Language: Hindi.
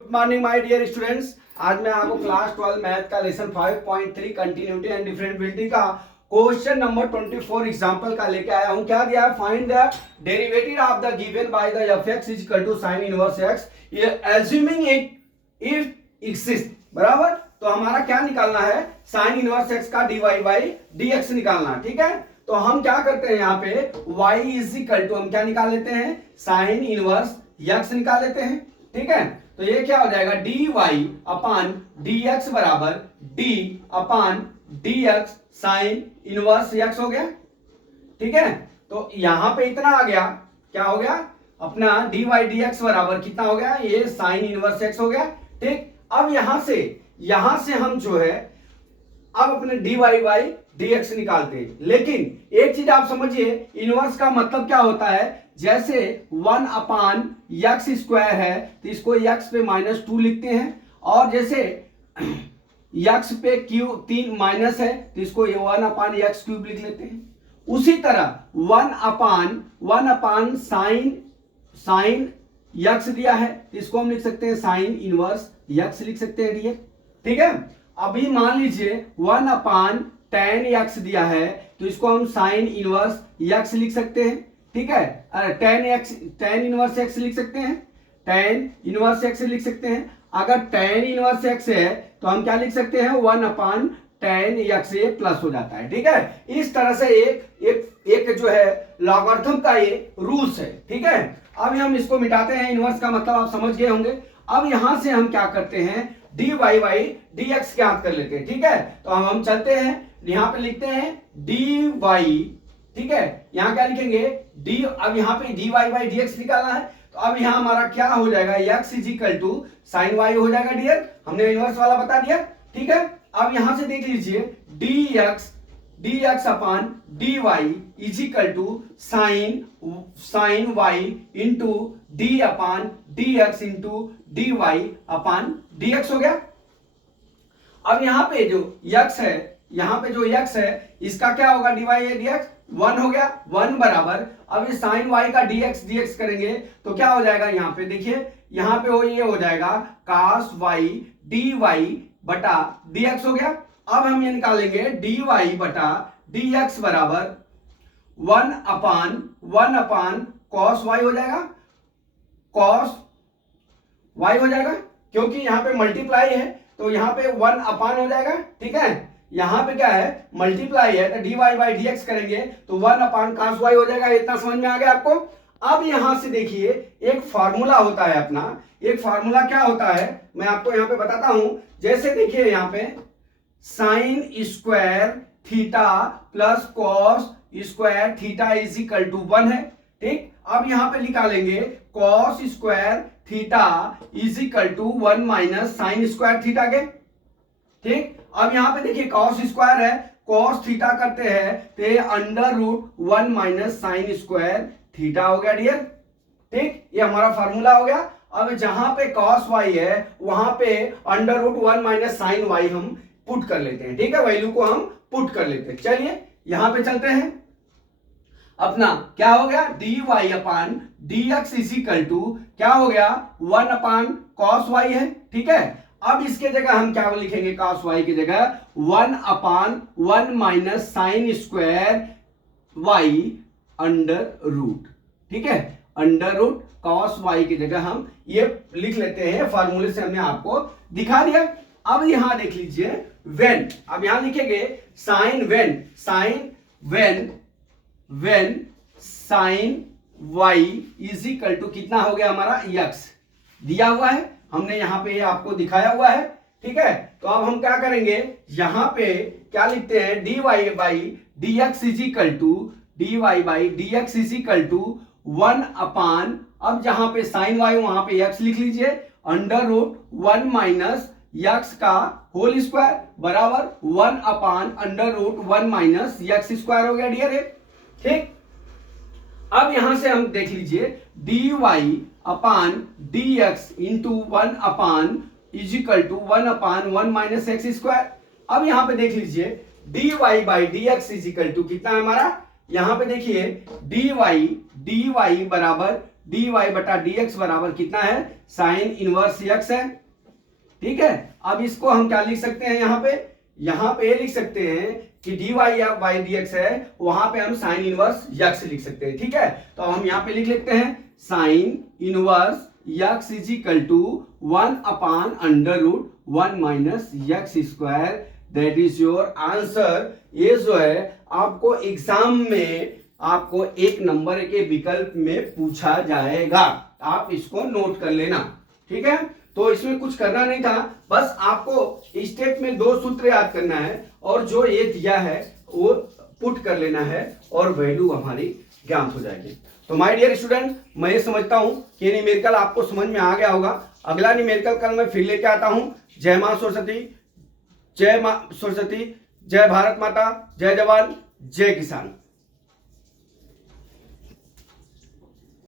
Good morning my dear students. आज मैं आपको क्लास 12 मैथ का लेसन 5.3 कंटिन्यूटी एंड डिफरेंशिएबिलिटी का क्वेश्चन नंबर 24 एग्जांपल का लेके आया हूं। क्या दिया है? Find the derivative of the given by the fx is equal to sin inverse x assuming it exist. बराबर, तो हमारा क्या निकालना है? sin इनवर्स x का dy बाई dx निकालना। ठीक है, तो हम क्या करते हैं यहाँ पे y इज इक्वल टू हम क्या निकाल लेते हैं? sin इनवर्स x निकाल लेते हैं। ठीक है, तो ये क्या हो जाएगा? dy अपान dx बराबर d upon dx sine inverse x हो गया। ठीक है, तो यहां पे इतना आ गया, क्या हो गया अपना dy dx बराबर कितना हो गया? ये साइन इनवर्स x हो गया। ठीक, अब यहां से हम जो है अब अपने dy बाई dx निकालते हैं। लेकिन एक चीज आप समझिए, इनवर्स का मतलब क्या होता है? जैसे 1 अपान एक्स स्क्वायर है तो इसको x पे -2 लिखते हैं, और जैसे x पे क्यू 3 माइनस है तो इसको 1 अपान एक्स क्यूब लिख लेते हैं। उसी तरह 1 अपान साइन x दिया है तो इसको हम लिख सकते हैं साइन इनवर्स x लिख सकते हैं डी। ठीक है, अभी मान लीजिए 1 अपान tan x दिया है तो इसको हम साइन इनवर्स x लिख सकते हैं। ठीक है, tan इनवर्स x लिख सकते हैं, tan इनवर्स x लिख सकते हैं। अगर tan इनवर्स x है तो हम क्या लिख सकते हैं? 1 अपान tan x, ये प्लस हो जाता है। ठीक है, इस तरह से एक जो है लॉगरिथम का ये रूल्स है। ठीक है, अब हम इसको मिटाते हैं। इनवर्स का मतलब आप समझ गए होंगे। अब यहां से हम क्या करते हैं? dy बाई dx ज्ञात कर लेते हैं। ठीक है, तो हम चलते हैं, यहां पे लिखते हैं dy। ठीक है, यहां क्या लिखेंगे? d। अब यहां पे dy बाई dx निकालना है, तो अब यहां हमारा क्या हो जाएगा? x is equal to sine y हो जाएगा डियर। हमने इनवर्स वाला बता दिया। ठीक है, अब यहां से देख लीजिए dx upon dy is equal to sine y into d upon dx into dy upon dx हो गया। अब यहां पे जो x है इसका क्या होगा? dy dx 1 हो गया। 1 बराबर, अब इस साइन y का dx करेंगे तो क्या हो जाएगा? यहां पे देखिए, यहां पे ये हो जाएगा cos y dy बटा dx हो गया। अब हम ये निकालेंगे dy बटा dx बराबर 1 अपान cos y हो जाएगा, cos y हो जाएगा, क्योंकि यहां पे मल्टीप्लाई है तो यहां पे 1 अपान हो जाएगा। ठीक है, यहां पे क्या है? मल्टीप्लाई है तो dy बाई dx करेंगे तो 1 अपान cos y हो जाएगा। इतना समझ में आ गया आपको? अब यहां से देखिए, एक फार्मूला होता है अपना। एक फार्मूला क्या होता है मैं आपको यहां पे बताता हूं। जैसे देखिए यहां पे sine square theta plus cos square theta is equal to 1 है। ठीक, अब यहां पे निकालेंगे cos square theta is equal to 1 minus sine square theta के। ठीक, अब यहां पे देखिए कॉस स्क्वायर है, कॉस थीटा करते हैं तो under root 1 minus sine square theta हो गया डियर। ठीक, ये हमारा फार्मूला हो गया। अब जहां पे cos y है वहां पे under root 1 minus sine y हम पुट कर लेते हैं। ठीक है, वैल्यू को हम पुट कर लेते हैं। चलिए यहां पे चलते हैं। अपना क्या हो गया? dy upon dx is equal to क्या हो गया? 1 अपान cos y है। ठीक है, अब इसके जगह हम क्या लिखेंगे? cos y की जगह 1 upon 1 minus sine square y under root. ठीक है, अंडर रूट cos y की जगह हम ये लिख लेते हैं। फार्मूले से हमने आपको दिखा दिया। अब यहां देख लीजिए वेन, अब यहां लिखेंगे sine when sine y is equal to कितना हो गया हमारा? x दिया हुआ है, हमने यहां पे आपको दिखाया हुआ है। ठीक है, तो अब हम क्या करेंगे? यहां पे क्या लिखते हैं? dy by dx is equal to dy by dx is equal to 1 upon, अब जहां पे साइन y वहां पे x लिख लीजिए, अंडर रूट 1 माइनस x का होल स्क्वायर बराबर 1 upon under root 1 minus x square हो गया डियर। ठीक, अब यहां से हम देख लीजिए dy upon dx into 1 upon is equal to 1 upon 1 minus x square. अब यहां पे देख लीजिए dy by dx is equal to कितना है हमारा? यहां पे देखिए dy बराबर डी वाई बटा डी एक्स बराबर कितना है, साइन इनवर्स एक्स है। ठीक है, अब इसको हम क्या लिख सकते हैं, यहाँ पे लिख सकते हैं कि डी वाई या वाई डी एक्स है, वहां पे हम साइन इनवर्स यक्स लिख सकते हैं। ठीक है, तो हम यहाँ पे लिख लेते हैं sine inverse x is equal to 1 upon under root 1 minus x square, that is your answer. ये जो है आपको एग्जाम में आपको एक नंबर के विकल्प में पूछा जाएगा, आप इसको नोट कर लेना। ठीक है, तो इसमें कुछ करना नहीं था, बस आपको स्टेप में 2 सूत्र याद करना है और जो ये दिया है वो पुट कर लेना है और वैल्यू हमारी ज्ञात हो जाएगी। तो माय डियर स्टूडेंट, मैं ये समझता हूं कि न्यूमेरिकल आपको समझ में आ गया होगा। अगला न्यूमेरिकल कल मैं फिर लेके आता हूं। जय मां सरस्वती, जय मां सरस्वती, जय भारत माता, जय जवान, जय किसान।